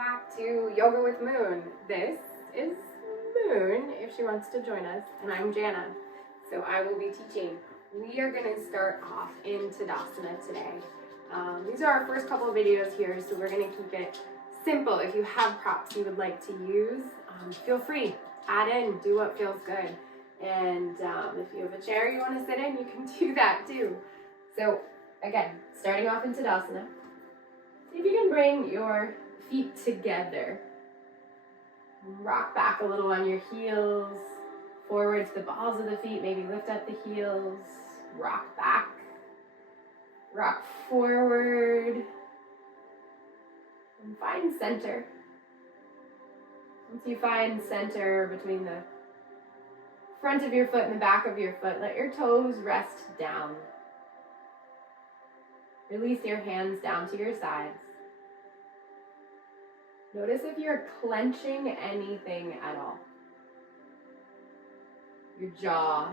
back to Yoga with Moon. This is Moon, if she wants to join us, and I'm Jana. So I will be teaching. We are going to start off in Tadasana today. These are our first couple of videos here, so we're going to keep it simple. If you have props you would like to use, feel free. Add in, do what feels good. And if you have a chair you want to sit in, you can do that too. So again, starting off in Tadasana. See if you can bring your feet together. Rock back a little on your heels, forward to the balls of the feet, maybe lift up the heels, rock back, rock forward, and find center. Once you find center between the front of your foot and the back of your foot, let your toes rest down. Release your hands down to your sides. Notice if you're clenching anything at all. Your jaw,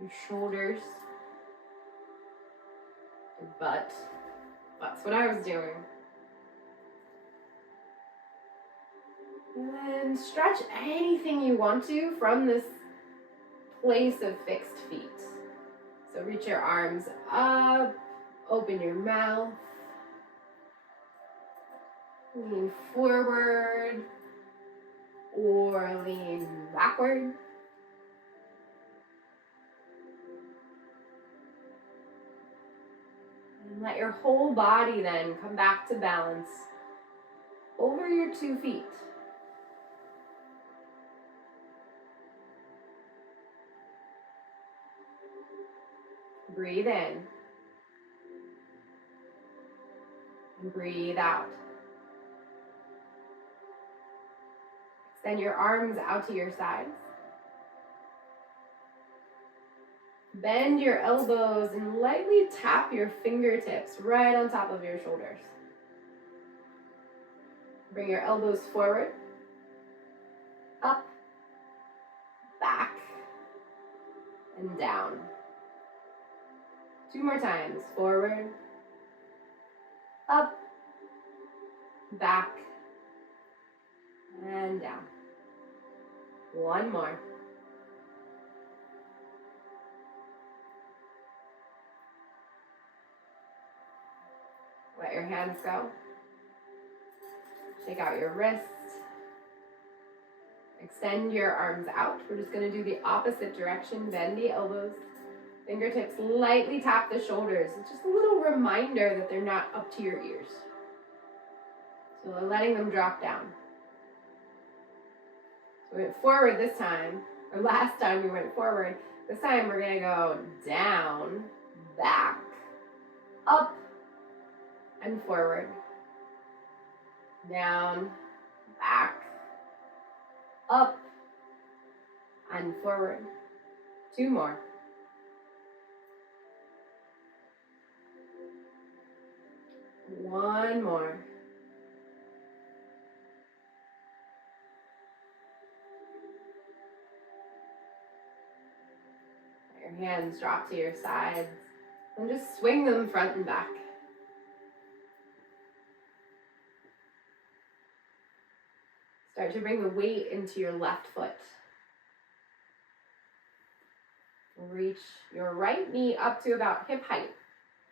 your shoulders, your butt. That's what I was doing. And then stretch anything you want to from this place of fixed feet. So reach your arms up, open your mouth, lean forward or lean backward. And let your whole body then come back to balance over your 2 feet. Breathe in and breathe out. Extend your arms out to your sides. Bend your elbows and lightly tap your fingertips right on top of your shoulders. Bring your elbows forward, up, back, and down. 2 more times. Forward, up, back, and down. 1 more. Let your hands go. Shake out your wrists. Extend your arms out. We're just going to do the opposite direction. Bend the elbows. Fingertips lightly tap the shoulders. It's just a little reminder that they're not up to your ears. So we're letting them drop down. So we went forward this time, or last time we went forward. This time we're going to go down, back, up, and forward. Down, back, up, and forward. 2 more. 1 more. Let your hands drop to your sides and just swing them front and back. Start to bring the weight into your left foot. Reach your right knee up to about hip height.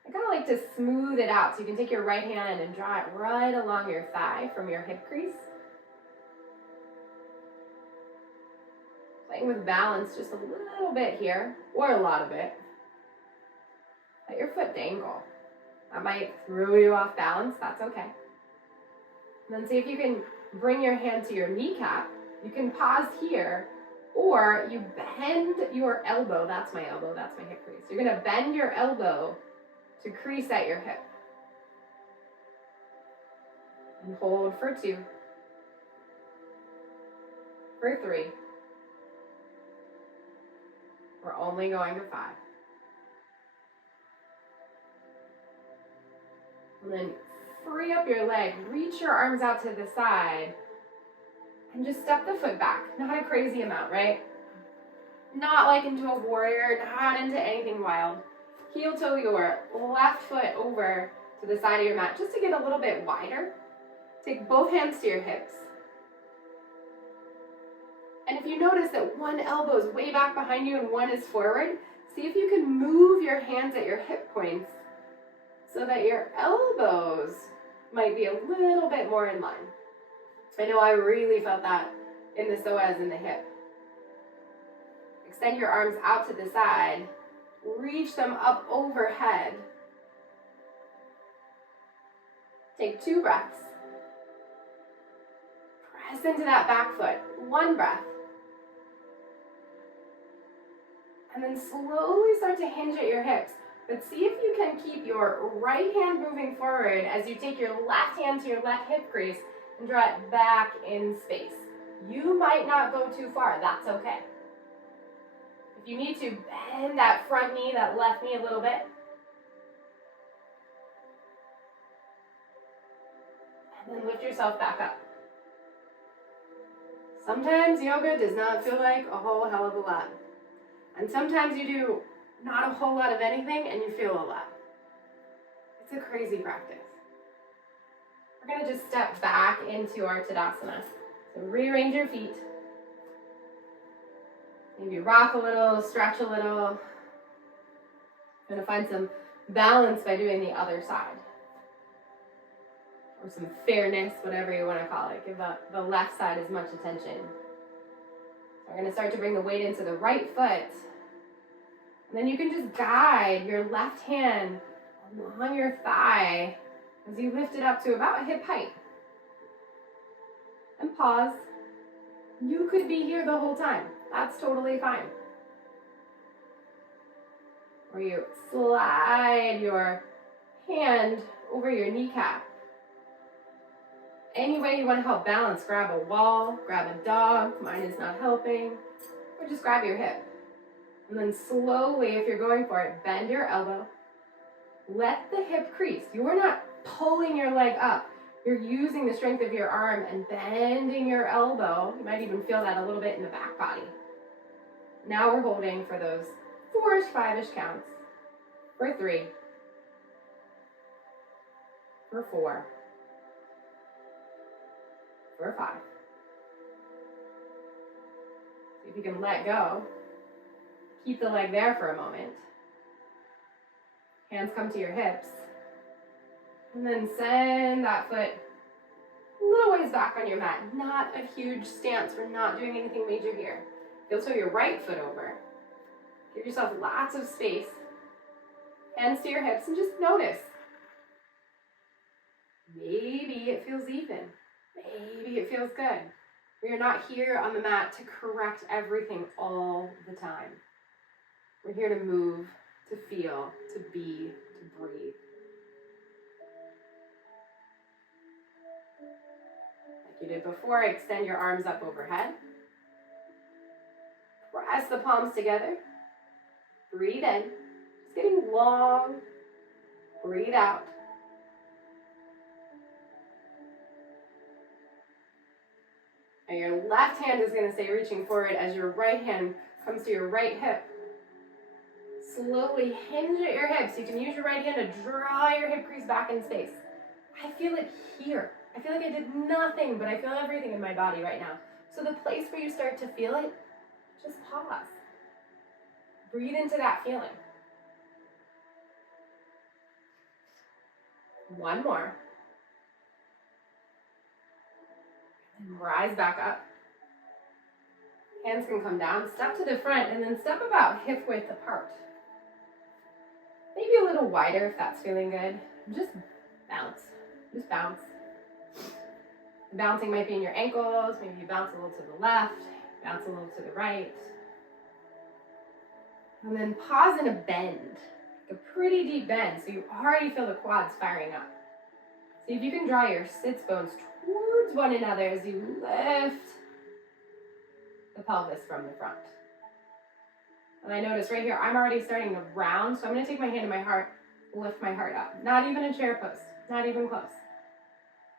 I kind of like to smooth it out, so you can take your right hand and draw it right along your thigh from your hip crease. Playing with balance just a little bit here, or a lot of it. Let your foot dangle. That might throw you off balance, that's okay. And then see if you can bring your hand to your kneecap. You can pause here, or you bend your elbow. That's my elbow, that's my hip crease. You're gonna bend your elbow to crease at your hip. And hold for 2. For 3. We're only going to 5. And then free up your leg, reach your arms out to the side, and just step the foot back. Not a crazy amount, right? Not like into a warrior, not into anything wild. Heel toe your left foot over to the side of your mat just to get a little bit wider. Take both hands to your hips. And if you notice that one elbow is way back behind you and one is forward, see if you can move your hands at your hip points so that your elbows might be a little bit more in line. I know I really felt that in the psoas in the hip. Extend your arms out to the side. Reach them up overhead. Take 2 breaths. Press into that back foot. 1 breath. And then slowly start to hinge at your hips. But see if you can keep your right hand moving forward as you take your left hand to your left hip crease and draw it back in space. You might not go too far. That's okay. If you need to, bend that front knee, that left knee a little bit. And then lift yourself back up. Sometimes yoga does not feel like a whole hell of a lot. And sometimes you do not a whole lot of anything and you feel a lot. It's a crazy practice. We're going to just step back into our Tadasana. So rearrange your feet. Maybe rock a little, stretch a little. Going to find some balance by doing the other side. Or some fairness, whatever you want to call it. Give the left side as much attention. So we're going to start to bring the weight into the right foot. And then you can just guide your left hand along your thigh as you lift it up to about hip height. And pause. You could be here the whole time. That's totally fine. Or you slide your hand over your kneecap. Any way you want to help balance, grab a wall, grab a dog, mine is not helping, or just grab your hip. And then slowly, if you're going for it, bend your elbow. Let the hip crease. You are not pulling your leg up. You're using the strength of your arm and bending your elbow. You might even feel that a little bit in the back body. Now we're holding for those 4-ish, 5-ish counts. For 3. For 4. For 5. See if you can let go. Keep the leg there for a moment. Hands come to your hips. And then send that foot a little ways back on your mat. Not a huge stance. We're not doing anything major here. You'll toe your right foot over. Give yourself lots of space. Hands to your hips and just notice. Maybe it feels even. Maybe it feels good. We are not here on the mat to correct everything all the time. We're here to move, to feel, to be, to breathe. Like you did before, extend your arms up overhead. Press the palms together. Breathe in. Just getting long. Breathe out. And your left hand is going to stay reaching forward as your right hand comes to your right hip. Slowly hinge at your hips. You can use your right hand to draw your hip crease back in space. I feel it here. I feel like I did nothing, but I feel everything in my body right now. So the place where you start to feel it, just pause. Breathe into that feeling. One more. And rise back up. Hands can come down, step to the front, and then step about hip width apart. Maybe a little wider if that's feeling good. Just bounce. Just bounce. The bouncing might be in your ankles. Maybe you bounce a little to the left, bounce a little to the right. And then pause in a bend, a pretty deep bend, so you already feel the quads firing up. See if you can draw your sits bones towards one another as you lift the pelvis from the front. And I notice right here, I'm already starting to round, so I'm going to take my hand to my heart, lift my heart up. Not even a chair pose, not even close.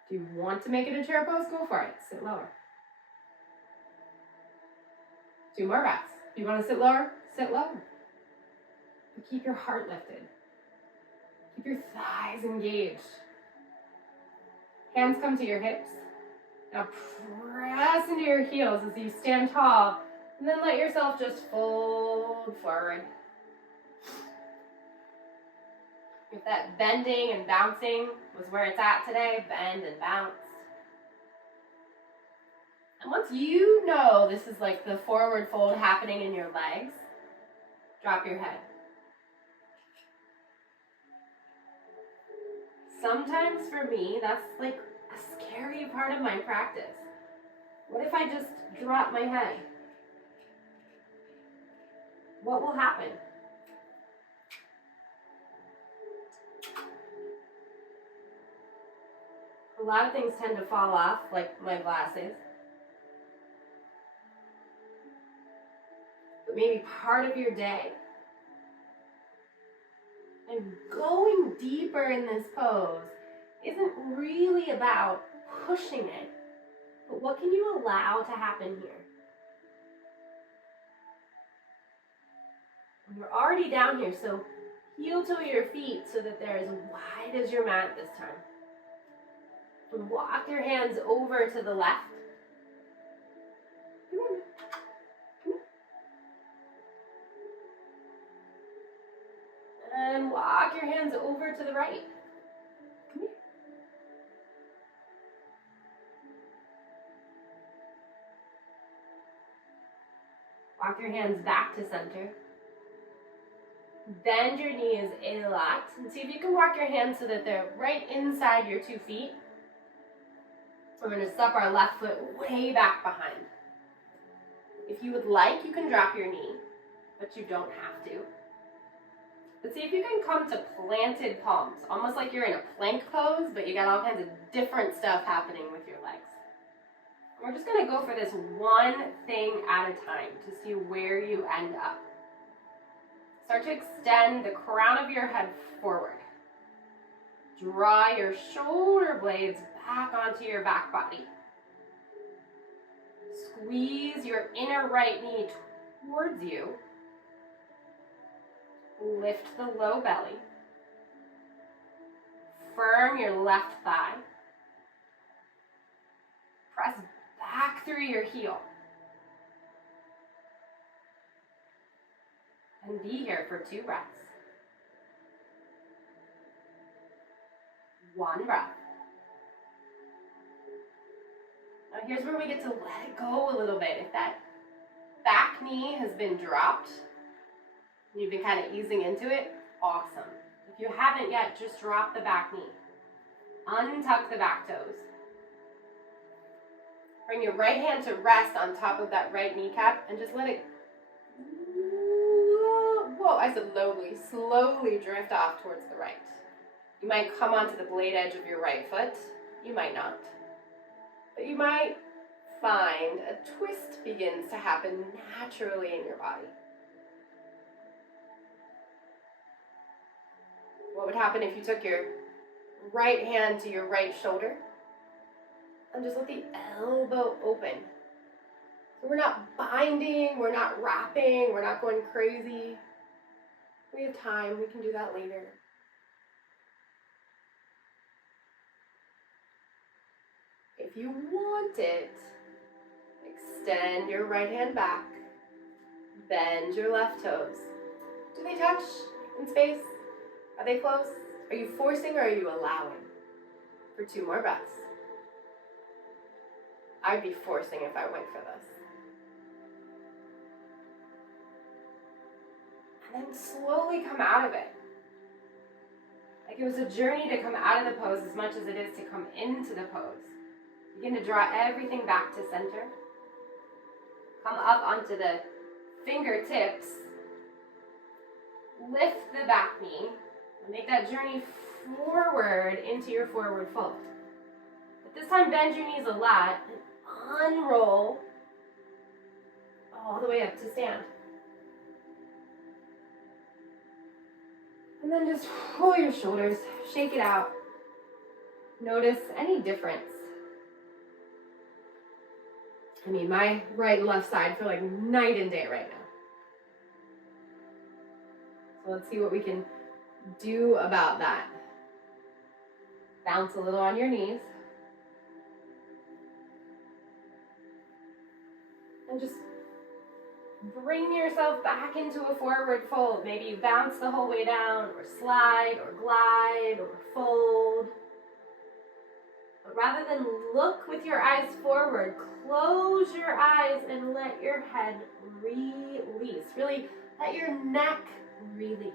If you want to make it a chair pose, go for it. Sit lower. 2 more breaths. If you want to sit lower, sit lower. But keep your heart lifted. Keep your thighs engaged. Hands come to your hips. Now press into your heels as you stand tall, and then let yourself just fold forward. If that bending and bouncing was where it's at today, bend and bounce. And once you know this is like the forward fold happening in your legs, drop your head. Sometimes for me, that's like a scary part of my practice. What if I just drop my head? What will happen? A lot of things tend to fall off, like my glasses. But maybe part of your day. And going deeper in this pose isn't really about pushing it, but what can you allow to happen here? You're already down here, so heel toe your feet so that they're as wide as your mat this time. And walk your hands over to the left. And walk your hands over to the right. Come here. Walk your hands back to center. Bend your knees a lot. And see if you can walk your hands so that they're right inside your 2 feet. We're going to step our left foot way back behind. If you would like, you can drop your knee, but you don't have to. But see if you can come to planted palms, almost like you're in a plank pose, but you got all kinds of different stuff happening with your legs. And we're just going to go for this one thing at a time to see where you end up. Start to extend the crown of your head forward. Draw your shoulder blades back onto your back body. Squeeze your inner right knee towards you. Lift the low belly. Firm your left thigh. Press back through your heel. And be here for 2 breaths. 1 breath. Now here's where we get to let it go a little bit. If that back knee has been dropped, you've been kind of easing into it, awesome. If you haven't yet, just drop the back knee. Untuck the back toes. Bring your right hand to rest on top of that right kneecap and just let it, whoa, I said slowly drift off towards the right. You might come onto the blade edge of your right foot. You might not. But you might find a twist begins to happen naturally in your body. What would happen if you took your right hand to your right shoulder and just let the elbow open? So we're not binding, we're not wrapping, we're not going crazy. We have time, we can do that later. If you want it, extend your right hand back, bend your left toes. Do they touch in space? Are they close? Are you forcing or are you allowing? For 2 more breaths. I'd be forcing if I went for this. And then slowly come out of it. Like it was a journey to come out of the pose as much as it is to come into the pose. Begin to draw everything back to center. Come up onto the fingertips. Lift the back knee. And make that journey forward into your forward fold. But this time bend your knees a lot and unroll all the way up to stand. And then just pull your shoulders, shake it out. Notice any difference. I mean, my right and left side feel like night and day right now. So let's see what we can do about that. Bounce a little on your knees. And just bring yourself back into a forward fold. Maybe you bounce the whole way down, or slide, or glide, or fold. But rather than look with your eyes forward, close your eyes and let your head release. Really let your neck release.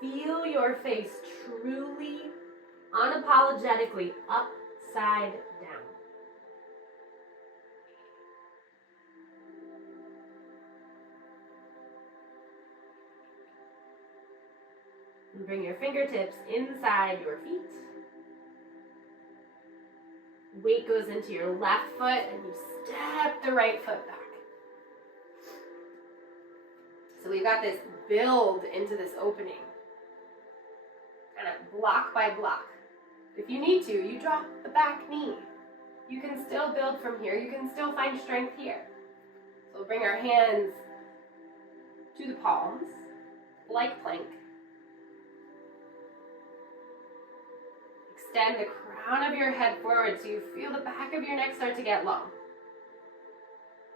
Feel your face truly, unapologetically upside down. And bring your fingertips inside your feet. Weight goes into your left foot and you step the right foot back. So we've got this build into this opening. Kind of block by block. If you need to, you drop the back knee. You can still build from here. You can still find strength here. So we'll bring our hands to the palms, like plank. Extend the crown of your head forward so you feel the back of your neck start to get long.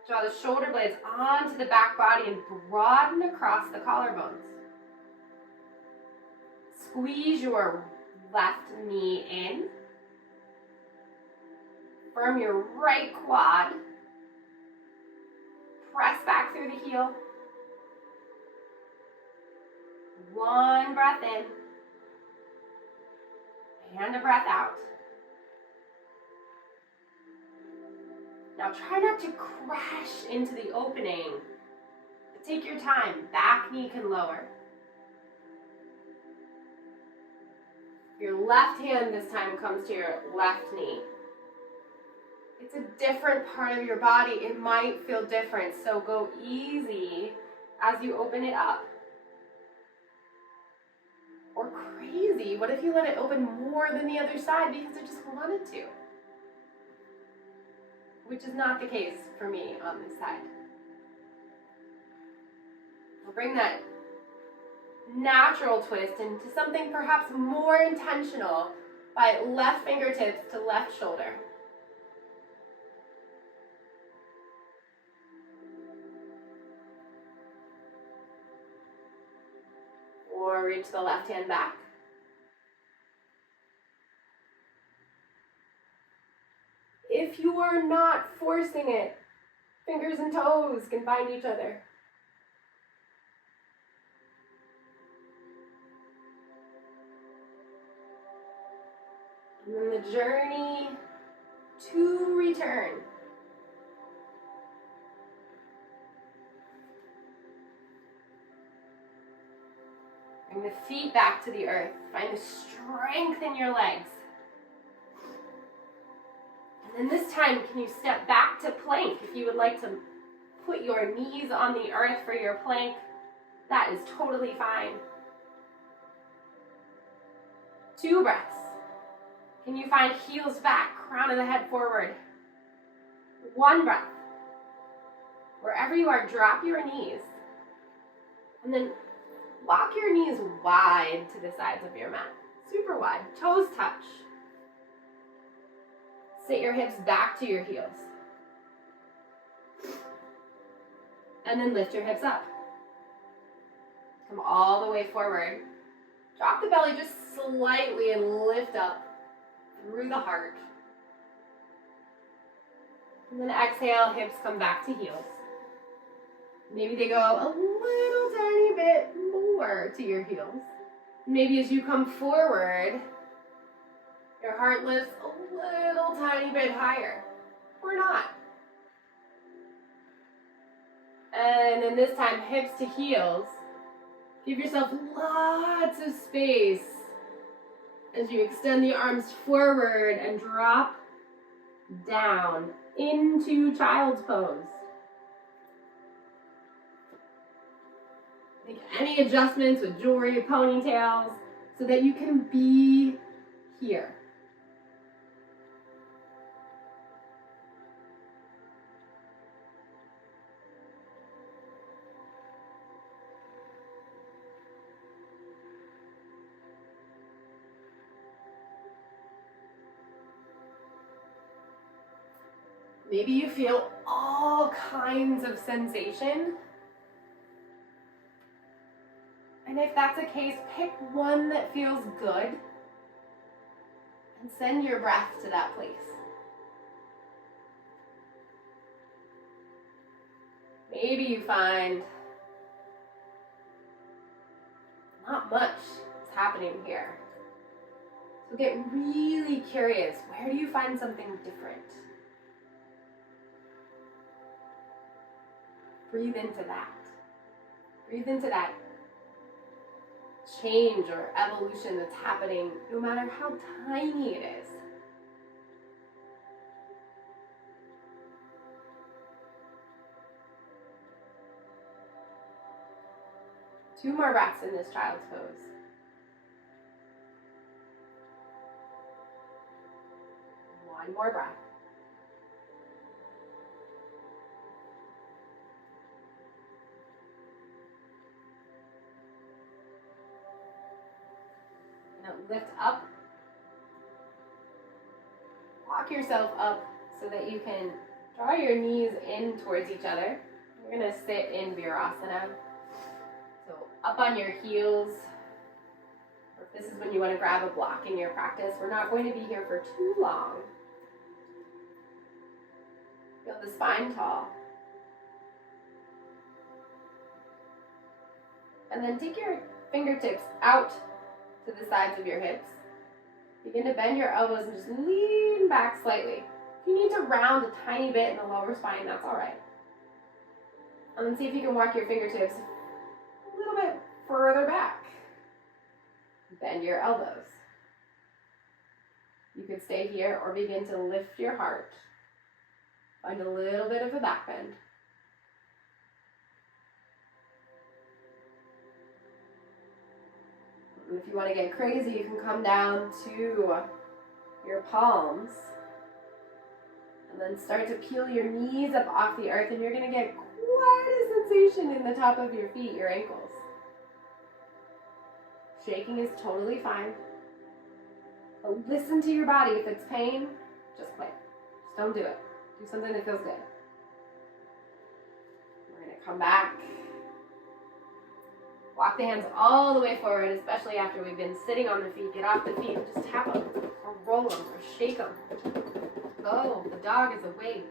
Draw the shoulder blades onto the back body and broaden across the collarbones. Squeeze your left knee in. Firm your right quad. Press back through the heel. One breath in. And a breath out. Now try not to crash into the opening. But take your time. Back knee can lower. Your left hand this time comes to your left knee. It's a different part of your body. It might feel different, so go easy as you open it up. Or crazy, what if you let it open more than the other side because it just wanted to? Which is not the case for me on this side. We'll bring that natural twist into something perhaps more intentional by left fingertips to left shoulder. Or reach the left hand back. If you are not forcing it, fingers and toes can find each other. And then the journey to return. Bring the feet back to the earth. Find the strength in your legs. And then this time, can you step back to plank? If you would like to put your knees on the earth for your plank, that is totally fine. 2 breaths. Can you find heels back, crown of the head forward? 1 breath. Wherever you are, drop your knees. And then walk your knees wide to the sides of your mat. Super wide. Toes touch. Sit your hips back to your heels. And then lift your hips up. Come all the way forward. Drop the belly just slightly and lift up through the heart. And then exhale, hips come back to heels. Maybe they go a little tiny bit more to your heels. Maybe as you come forward, your heart lifts a little tiny bit higher, or not. And then this time, hips to heels. Give yourself lots of space as you extend the arms forward and drop down into child's pose. Make any adjustments with jewelry, ponytails, so that you can be here. Maybe you feel all kinds of sensation. And if that's the case, pick one that feels good and send your breath to that place. Maybe you find not much is happening here. So get really curious. Where do you find something different? Breathe into that. Breathe into that change or evolution that's happening, no matter how tiny it is. Two more breaths in this child's pose. One more breath. Now lift up. Walk yourself up so that you can draw your knees in towards each other. We're going to sit in Virasana. So up on your heels. Or if this is when you want to grab a block in your practice, we're not going to be here for too long. Feel the spine tall. And then take your fingertips out to the sides of your hips. Begin to bend your elbows and just lean back slightly. If you need to round a tiny bit in the lower spine, that's all right. And then see if you can walk your fingertips a little bit further back. Bend your elbows. You could stay here or begin to lift your heart. Find a little bit of a back bend. And if you want to get crazy, you can come down to your palms and then start to peel your knees up off the earth, and you're going to get quite a sensation in the top of your feet, your ankles. Shaking is totally fine. But listen to your body. If it's pain, just quit. Just don't do it. Do something that feels good. We're going to come back. Walk the hands all the way forward, especially after we've been sitting on the feet. Get off the feet and just tap them, or roll them, or shake them. Go, the dog is awake.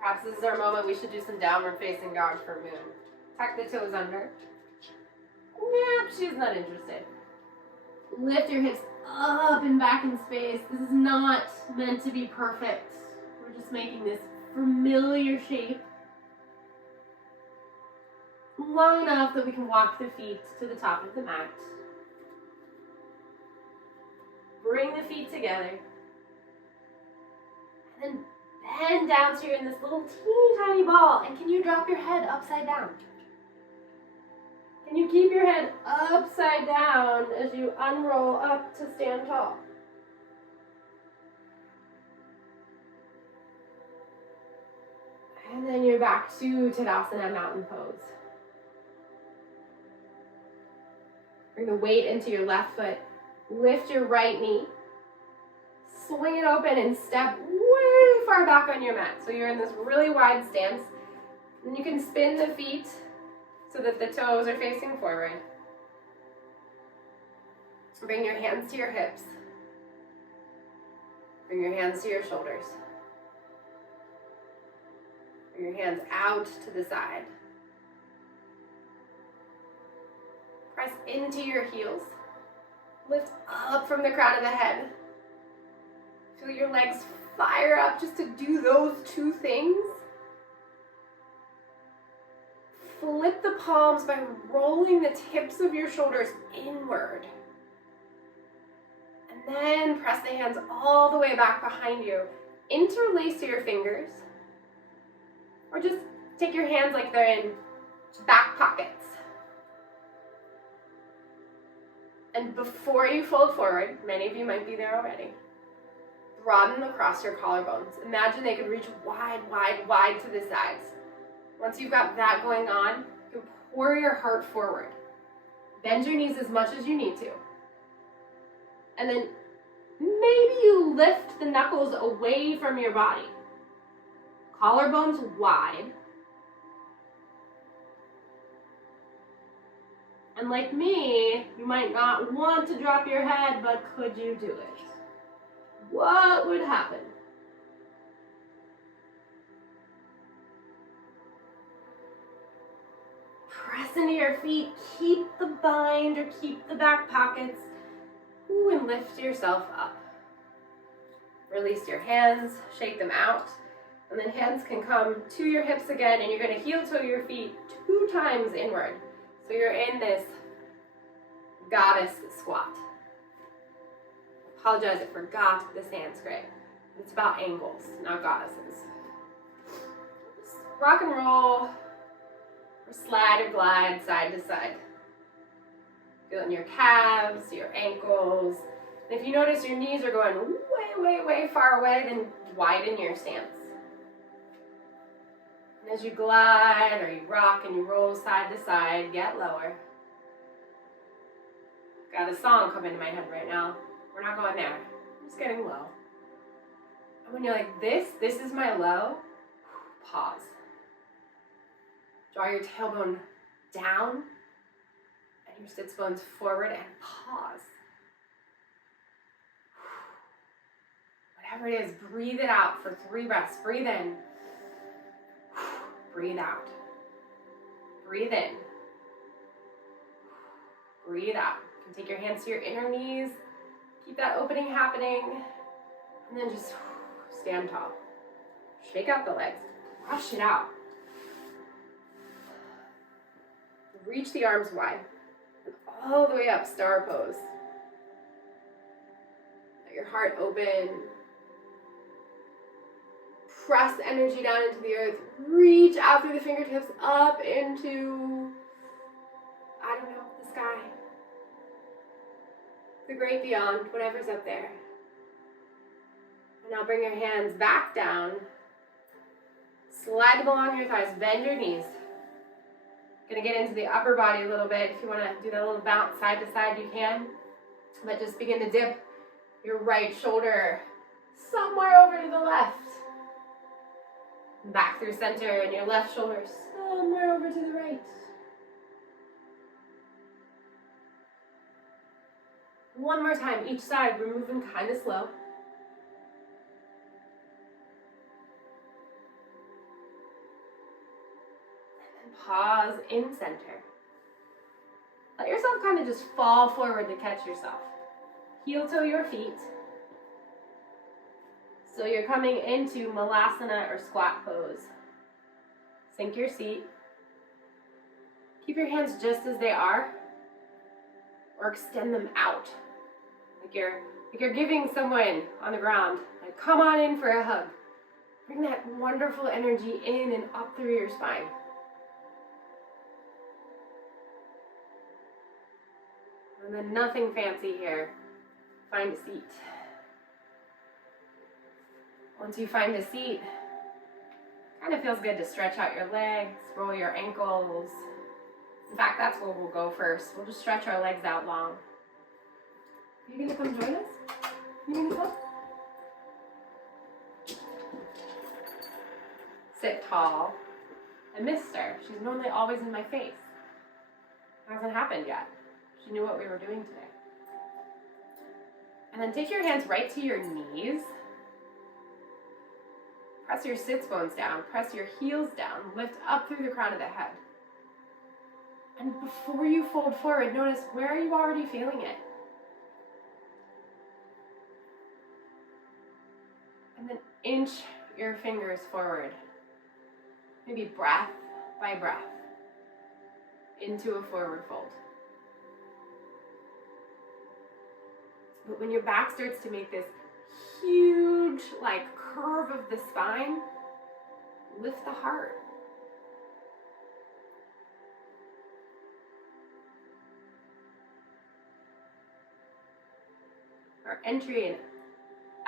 Perhaps this is our moment. We should do some downward facing dog for Moon. Tuck the toes under. Nope, she's not interested. Lift your hips up and back in space. This is not meant to be perfect. We're just making this familiar shape long enough that we can walk the feet to the top of the mat. Bring the feet together. And then bend down so you're in this little teeny tiny ball. And can you drop your head upside down? Can you keep your head upside down as you unroll up to stand tall? And then you're back to Tadasana, mountain pose. Bring the weight into your left foot. Lift your right knee. Swing it open and step way far back on your mat. So you're in this really wide stance. And you can spin the feet so that the toes are facing forward. Bring your hands to your hips. Bring your hands to your shoulders. Bring your hands out to the side. Press into your heels. Lift up from the crown of the head. Feel your legs fire up just to do those two things. Flip the palms by rolling the tips of your shoulders inward. And then press the hands all the way back behind you. Interlace your fingers. Or just take your hands like they're in back pockets. And before you fold forward, many of you might be there already, broaden across your collarbones. Imagine they could reach wide, wide, wide to the sides. Once you've got that going on, you can pour your heart forward. Bend your knees as much as you need to. And then Maybe you lift the knuckles away from your body. Collarbones wide. And like me, you might not want to drop your head, but could you do it? What would happen? Press into your feet, keep the bind or keep the back pockets. Ooh, and lift yourself up. Release your hands, shake them out, and then hands can come to your hips again, and you're going to heel toe your feet 2 times inward. So you're in this goddess squat. Apologize, I forgot the Sanskrit. It's about angles, not goddesses. Just rock and roll, or slide or glide side to side. Feel it in your calves, your ankles. And if you notice your knees are going way far away, then widen your stance. And as you glide or you rock and you roll side to side, get lower. Got a song coming to my head right now. We're not going there. I'm just getting low. And when you're like, this is my low, pause. Draw your tailbone down and your sits bones forward and pause. Whatever it is, breathe it out for 3 breaths. Breathe in. Breathe out. Breathe in. Breathe out. You can take your hands to your inner knees. Keep that opening happening. And then just stand tall. Shake out the legs. Rush it out. Reach the arms wide. And all the way up, star pose. Let your heart open. Press energy down into the earth. Reach out through the fingertips up into, I don't know, the sky. The great beyond, whatever's up there. And now bring your hands back down. Slide them along your thighs. Bend your knees. Gonna get into the upper body a little bit. If you want to do that little bounce side to side, you can. But just begin to dip your right shoulder somewhere over to the left. Back through center, and your left shoulder somewhere over to the right. One more time, each side. We're moving kind of slow. And then pause in center. Let yourself kind of just fall forward to catch yourself. Heel toe your feet. So you're coming into malasana or squat pose. Sink your seat. Keep your hands just as they are, or extend them out. Like you're giving someone on the ground, like, come on in for a hug. Bring that wonderful energy in and up through your spine. And then nothing fancy here. Find a seat. Once you find a seat, kind of feels good to stretch out your legs, roll your ankles. In fact, that's where we'll go first. We'll just stretch our legs out long. Are you gonna come join us? You gonna come? Sit tall. I missed her. She's normally always in my face. It hasn't happened yet. She knew what we were doing today. And then take your hands right to your knees. Press your sits bones down, press your heels down, lift up through the crown of the head. And before you fold forward, notice, where are you already feeling it? And then inch your fingers forward, maybe breath by breath, into a forward fold. But when your back starts to make this huge, like, curve of the spine, lift the heart. Our entry and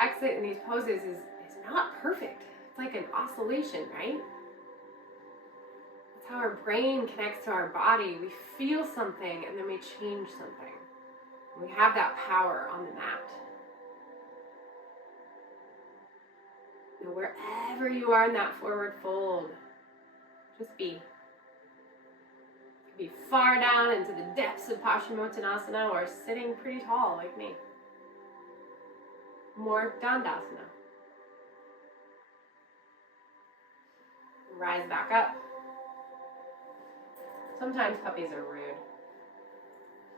exit in these poses is not perfect. It's like an oscillation, right? It's how our brain connects to our body. We feel something and then we change something. We have that power on the mat. And wherever you are in that forward fold, just be. Be far down into the depths of Paschimottanasana or sitting pretty tall like me. More Dandasana. Rise back up. Sometimes puppies are rude.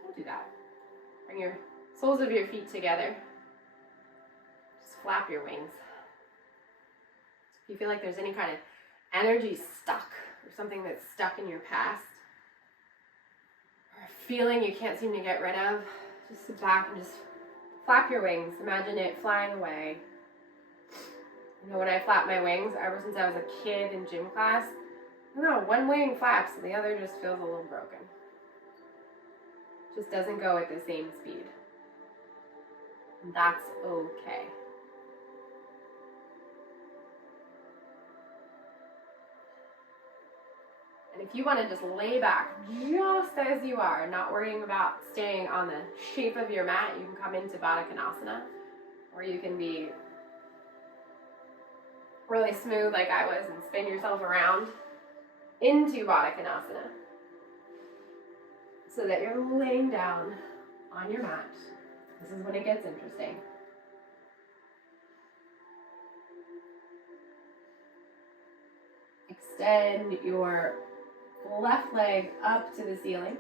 Don't do that. Bring your soles of your feet together. Just flap your wings. If you feel like there's any kind of energy stuck or something that's stuck in your past, or a feeling you can't seem to get rid of, just sit back and just flap your wings. Imagine it flying away. You know, when I flap my wings, ever since I was a kid in gym class, I don't know, one wing flaps and the other just feels a little broken. Just doesn't go at the same speed. And that's okay. And if you want to just lay back just as you are, not worrying about staying on the shape of your mat, you can come into Baddha Konasana, or you can be really smooth like I was and spin yourself around into Baddha Konasana so that you're laying down on your mat. This is when it gets interesting. Extend your left leg up to the ceiling.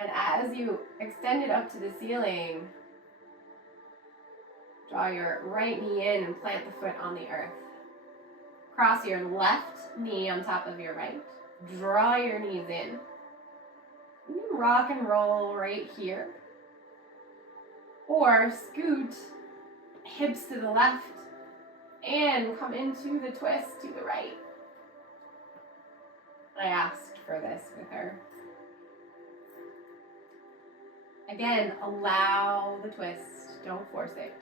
And as you extend it up to the ceiling, draw your right knee in and plant the foot on the earth. Cross your left knee on top of your right. Draw your knees in. You can rock and roll right here. Or scoot hips to the left and come into the twist to the right. I asked for this with her. Again, allow the twist. Don't force it.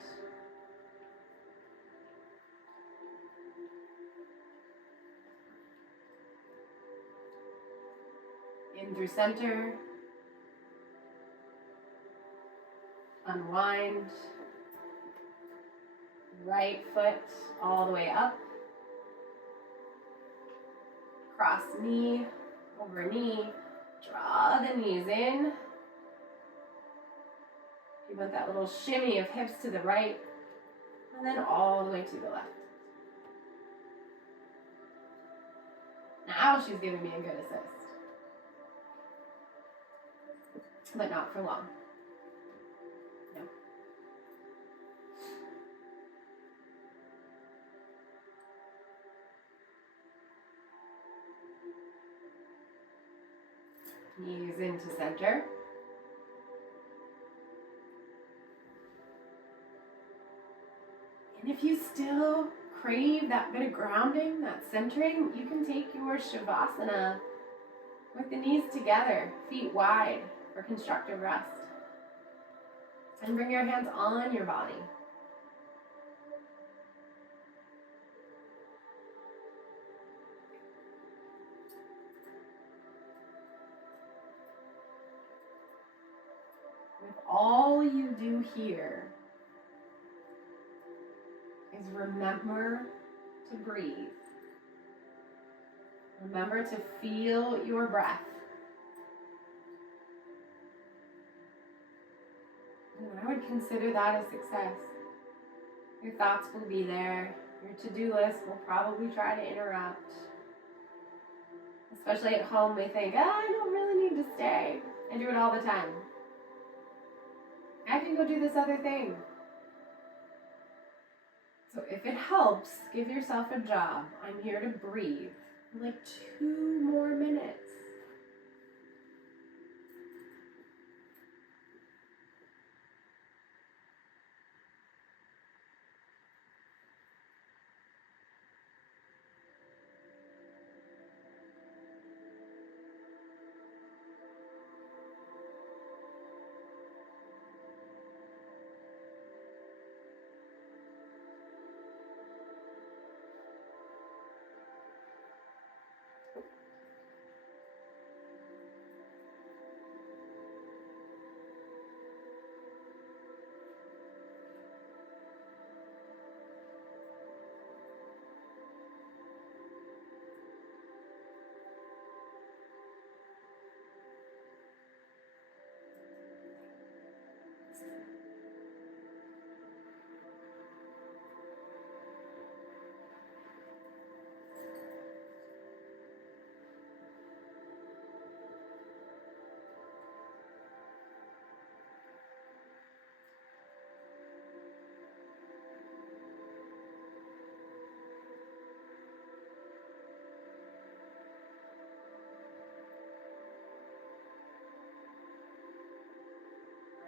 In through center. Unwind. Right foot all the way up. Cross knee over knee. Draw the knees in. You want that little shimmy of hips to the right. And then all the way to the left. Now she's giving me a good assist. But not for long. No. Knees into center. And if you still crave that bit of grounding, that centering, you can take your Shavasana with the knees together, feet wide for constructive rest. And bring your hands on your body. If all you do here is remember to breathe. Remember to feel your breath. And I would consider that a success. Your thoughts will be there. Your to-do list will probably try to interrupt. Especially at home, we think, I don't really need to stay. I do it all the time. I can go do this other thing. So if it helps, give yourself a job. I'm here to breathe. Like 2 more minutes.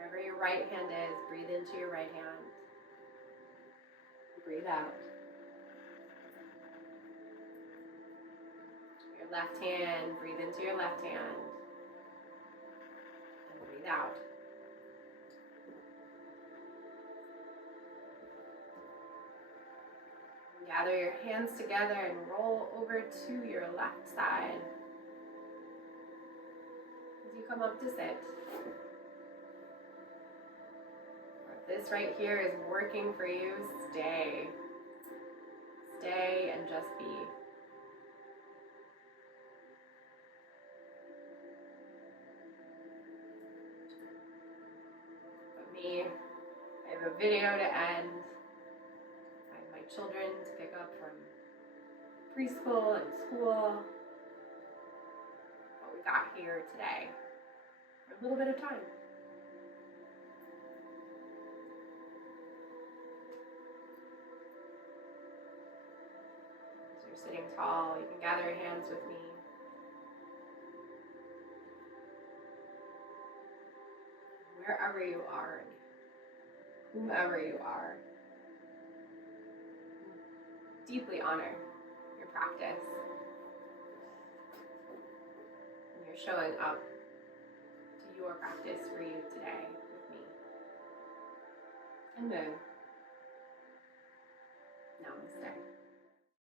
Wherever your right hand is, breathe into your right hand. Breathe out. Your left hand, breathe into your left hand. And breathe out. Gather your hands together and roll over to your left side. As you come up to sit. If this right here is working for you, stay. Stay and just be. For me, I have a video to end. I have my children to pick up from preschool and school. But we got here today for a little bit of time. So you're sitting tall, you can gather your hands with me. Wherever you are, whomever you are, deeply honor your practice. And you're showing up to your practice for you today with me. And move.